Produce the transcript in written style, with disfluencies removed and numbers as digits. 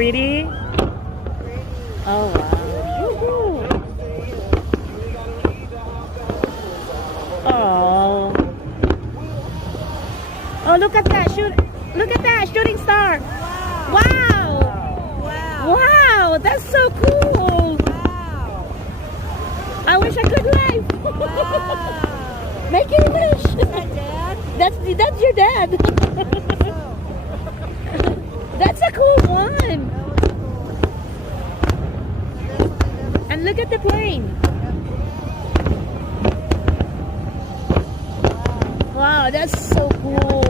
pretty? Oh wow. Oh. Oh, look at that! Look at that shooting star! Wow! Wow. Wow! That's so cool! Wow. I wish I could live. Wow. Make your wish. Is that Dad? That's your dad. That's a cool one. And look at the plane. Wow, that's so cool.